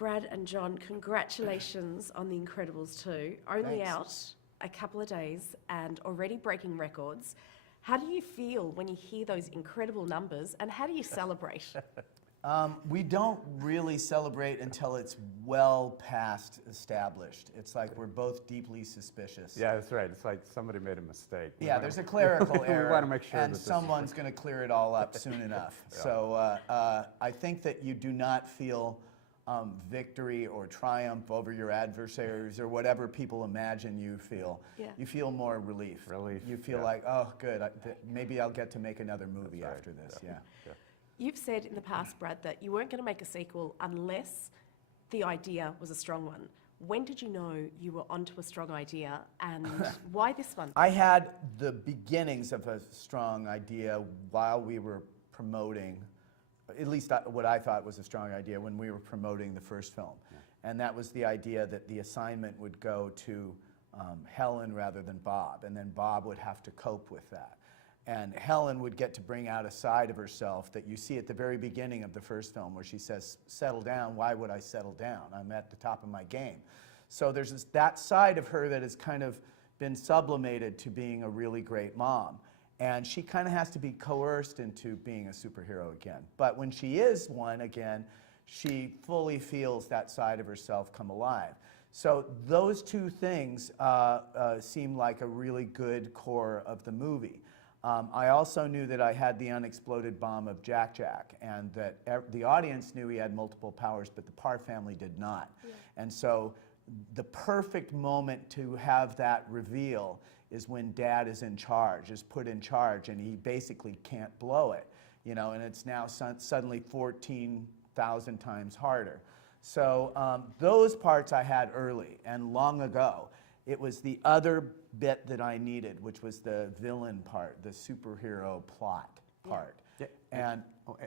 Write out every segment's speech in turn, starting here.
Brad and John, congratulations on The Incredibles 2. Only Thanks. out a couple of days and already breaking records. How do you feel when you hear those incredible numbers, and how do you celebrate? We don't really celebrate until it's well past established. It's like we're both deeply suspicious. Yeah, that's right. It's like somebody made a mistake. Yeah, there's a clerical error, we want to make sure and that this someone's going to clear it all up soon enough. Yeah. So I think that you do not feel victory or triumph over your adversaries or whatever people imagine you feel. Yeah. You feel more relief. Relief, You feel yeah. like, oh, good, maybe I'll get to make another movie That's right. after this. Yeah. Yeah. You've said in the past, Brad, that you weren't going to make a sequel unless the idea was a strong one. When did you know you were onto a strong idea, and why this one? I had the beginnings of a strong idea while we were promoting, at least what I thought was a strong idea when we were promoting the first film. Yeah. And that was the idea that the assignment would go to Helen rather than Bob, and then Bob would have to cope with that. And Helen would get to bring out a side of herself that you see at the very beginning of the first film where she says, settle down, why would I settle down? I'm at the top of my game. So there's that side of her that has kind of been sublimated to being a really great mom. And she kind of has to be coerced into being a superhero again. But when she is one again, she fully feels that side of herself come alive. So those two things seem like a really good core of the movie. I also knew that I had the unexploded bomb of Jack Jack, and that the audience knew he had multiple powers, but the Parr family did not. Yeah. And so the perfect moment to have that reveal is when Dad is in charge, is put in charge, and he basically can't blow it, you know, and it's now suddenly 14,000 times harder. So those parts I had early and long ago. It was the other bit that I needed, which was the villain part, the superhero plot part. Yeah.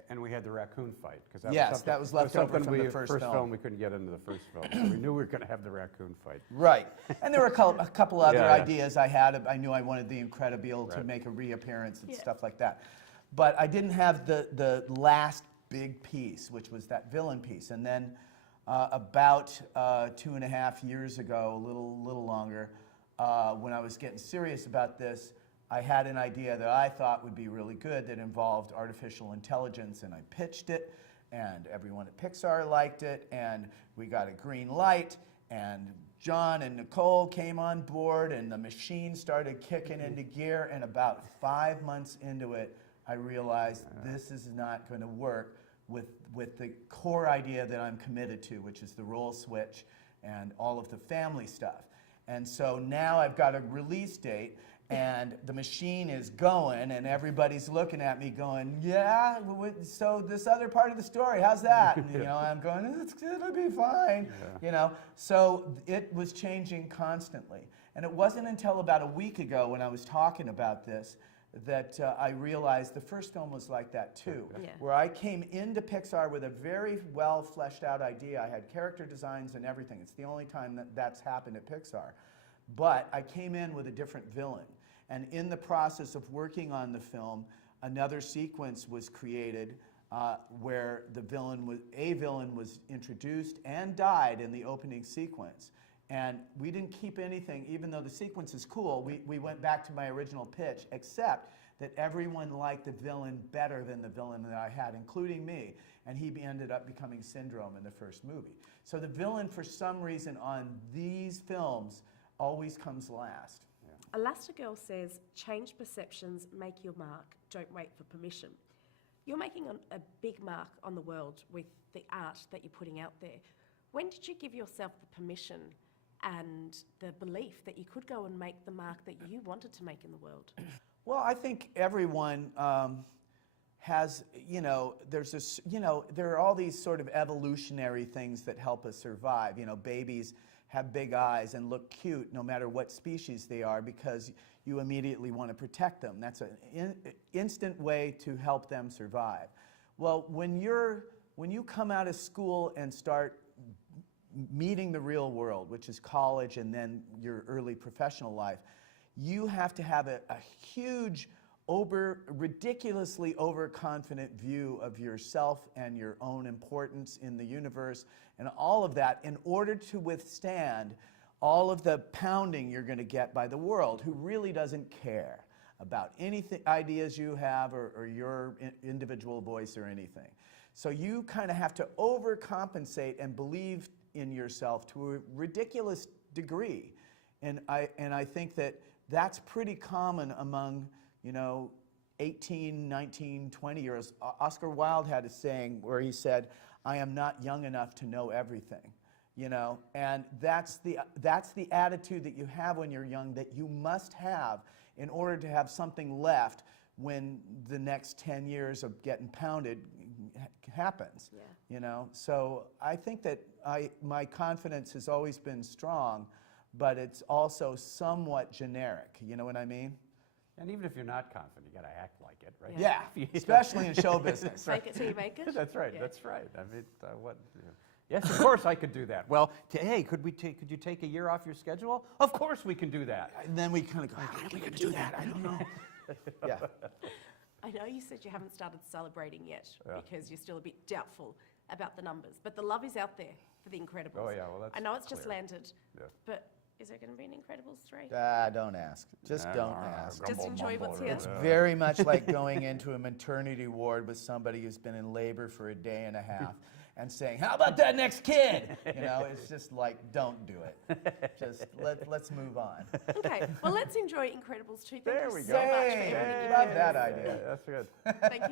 And we had the raccoon fight. Yes, that was left over from the first film. We couldn't get into the first film, so we knew we were going to have the raccoon fight. Right. And there were a couple other Yeah. ideas I had. I knew I wanted the Incredible to Right. make a reappearance and Yeah. stuff like that. But I didn't have the last big piece, which was that villain piece. And then about 2.5 years ago, a little longer, when I was getting serious about this, I had an idea that I thought would be really good that involved artificial intelligence, and I pitched it, and everyone at Pixar liked it, and we got a green light, and John and Nicole came on board, and the machine started kicking into gear, and about 5 months into it, I realized this is not going to work with the core idea that I'm committed to, which is the role switch and all of the family stuff. And so now I've got a release date, and the machine is going, and everybody's looking at me going, yeah, so this other part of the story, how's that? And, you know, I'm going, it'll be fine, you know. So it was changing constantly. And it wasn't until about a week ago when I was talking about this that I realized the first film was like that too, Yeah. where I came into Pixar with a very well fleshed out idea. I had character designs and everything. It's the only time that that's happened at Pixar. But I came in with a different villain. And in the process of working on the film, another sequence was created where a villain was introduced and died in the opening sequence. And we didn't keep anything, even though the sequence is cool, we went back to my original pitch, except that everyone liked the villain better than the villain that I had, including me. And he ended up becoming Syndrome in the first movie. So the villain, for some reason, on these films, always comes last. Elastigirl says, change perceptions, make your mark, don't wait for permission. You're making a big mark on the world with the art that you're putting out there. When did you give yourself the permission and the belief that you could go and make the mark that you wanted to make in the world? Well, I think everyone has, you know, there's this, you know, there are all these sort of evolutionary things that help us survive. You know, babies have big eyes and look cute no matter what species they are because you immediately want to protect them. That's an instant way to help them survive. Well, when you come out of school and start meeting the real world, which is college and then your early professional life, you have to have a huge ridiculously overconfident view of yourself and your own importance in the universe and all of that in order to withstand all of the pounding you're going to get by the world, who really doesn't care about anything, ideas you have or your individual voice or anything. So you kind of have to overcompensate and believe in yourself to a ridiculous degree. And I think that that's pretty common among, 18, 19, 20-years. Oscar Wilde had a saying where he said, "I am not young enough to know everything." And that's the attitude that you have when you're young, that you must have in order to have something left when the next 10 years of getting pounded happens. Yeah. So I think that my confidence has always been strong, but it's also somewhat generic. You know what I mean? And even if you're not confident, you got to act like it, right? Yeah, especially in show business. Fake it till you make it. That's right. Yeah. That's right. I mean, yes, of course I could do that. Well, hey, could you take a year off your schedule? Of course we can do that. And then we kind of go, how are we going to do that? I don't know. Yeah. I know you said you haven't started celebrating yet Yeah. because you're still a bit doubtful about the numbers, but the love is out there for The Incredibles. Oh yeah, well that's I know it's just clear. landed, Yeah. but is there going to be an Incredibles 3? Don't ask. Just don't ask. Just enjoy what's here. It's very much like going into a maternity ward with somebody who's been in labor for a day and a half and saying, "How about that next kid?" It's just like, don't do it. Just let's move on. Okay, well, let's enjoy Incredibles 2. Thank There you we so go. much for Yay! everything you've Love given that us. idea. That's good. Thank you.